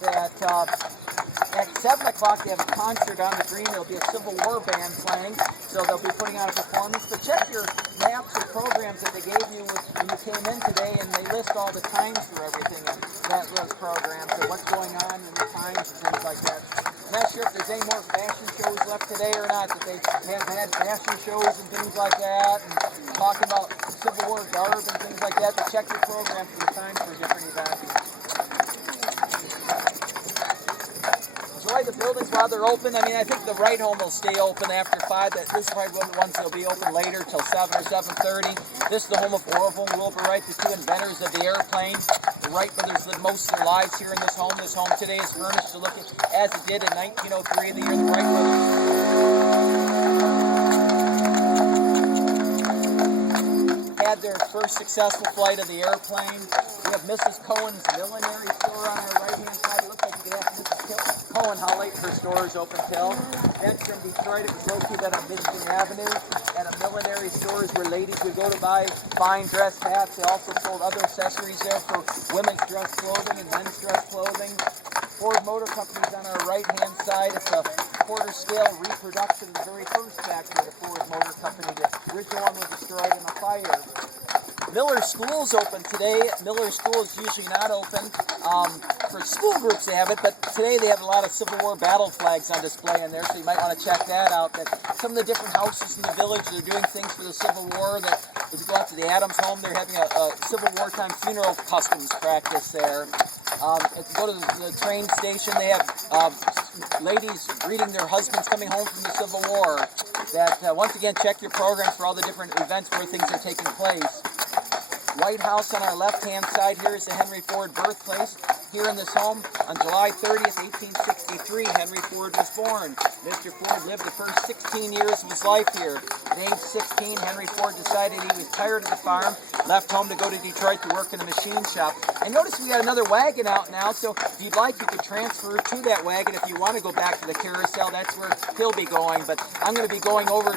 that at 7 o'clock they have a concert on the green. There'll be a Civil War band playing, so they'll be putting on a performance. But check your maps of programs that they gave you when you came in today, and they list all the times for everything in those programs, and what's going on and the times and things like that. I'm not sure if there's any more fashion shows left today or not, that they have had fashion shows and things like that, and talking about Civil War garb and things like that. But check your program for the times for different events. Enjoy the buildings while they're open. I mean, I think the Wright Home will stay open after 5. This is probably one of the ones that will be open later till 7 or 7:30. This is the home of Orville and Wilbur Wright, the two inventors of the airplane. The Wright brothers lived most of their lives here in this home. This home today is furnished to look as it did in 1903, the year the Wright brothers had their first successful flight of the airplane. We have Mrs. Cohen's millinery store on our right-hand side. It looks like you could ask Mrs. Cohen how late her store is open till. Then from Detroit, it was located on Michigan Avenue at a millinery store where ladies would go to buy fine dress hats. They also sold other accessories there for women's dress clothing and men's dress clothing. Ford Motor Company is on our right-hand side. It's a quarter-scale reproduction of the very first factory of the Ford Motor Company. The original one was destroyed in a fire. Miller School's open today. Miller School is usually not open. For school groups they have it, but today they have a lot of Civil War battle flags on display in there, so you might want to check that out. That some of the different houses in the village are doing things for the Civil War. That if you go out to the Adams home, they're having a Civil War time funeral customs practice there. If you go to the train station, they have ladies greeting their husbands coming home from the Civil War. That once again, check your programs for all the different events where things are taking place. White House on our left-hand side here is the Henry Ford birthplace. Here in this home, on July 30th, 1863, Henry Ford was born. Mr. Ford lived the first 16 years of his life here. At age 16, Henry Ford decided he was tired of the farm, left home to go to Detroit to work in a machine shop. And notice we got another wagon out now, so if you'd like, you could transfer to that wagon. If you want to go back to the carousel, that's where he'll be going. But I'm going to be going over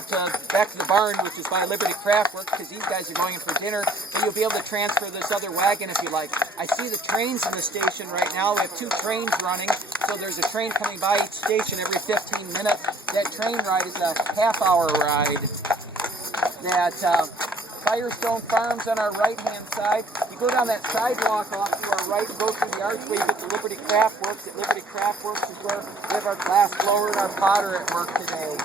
back to the barn, which is by Liberty Craft Works, because these guys are going in for dinner. And you'll be able to transfer this other wagon if you like. I see the trains in the station right now. We have 2 trains running, so there's a train coming by each station every 15 minutes. That train ride is a half-hour ride. That Firestone Farms on our right-hand side. You go down that sidewalk off to our right and go through the archway, you get to Liberty Craft Works. At Liberty Craft Works is where we have our glass blower and our potter at work today.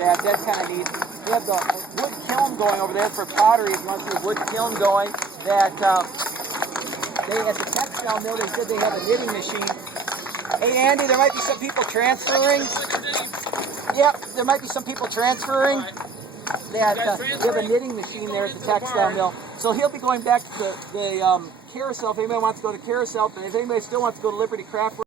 Yeah, that's kind of neat. We have the wood kiln going over there for pottery. If you want to see the wood kiln going, that they at the textile mill, they said they have a knitting machine. Hey Andy, there might be some people transferring. Yep, there might be some people transferring. That they have a knitting machine there at the textile mill. So he'll be going back to the carousel if anybody wants to go to the carousel. But if anybody still wants to go to Liberty Craft Works,